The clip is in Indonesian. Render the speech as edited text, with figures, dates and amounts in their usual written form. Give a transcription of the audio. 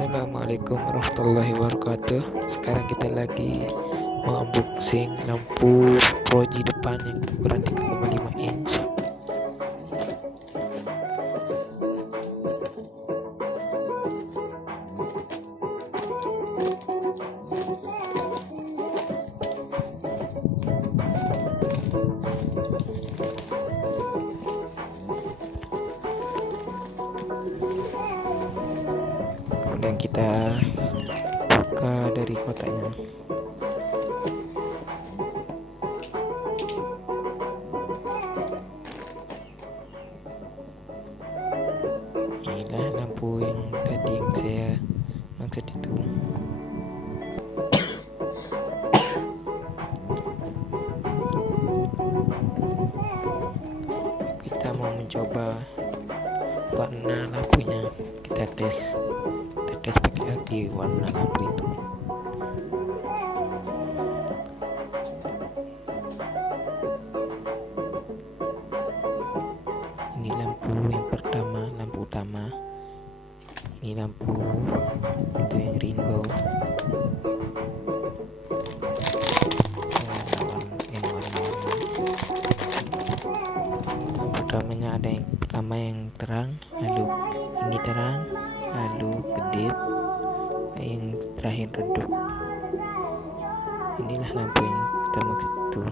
Assalamualaikum warahmatullahi wabarakatuh. Sekarang kita lagi unboxing lampu proji depan yang ukuran 3,5 inch. Kemudian kita buka dari kotaknya. Inilah lampu yang tadi yang saya maksud itu. Kita mau mencoba warna lampunya. Kita tes pakai lagi warna lampu itu. Ini lampu yang pertama, lampu utama. Ini lampu itu yang rainbow. Yang warna-warni. Utamanya ada yang pertama yang terang, lalu ini terang, lalu kedip, yang terakhir redup. Inilah lampu yang kita maksud itu.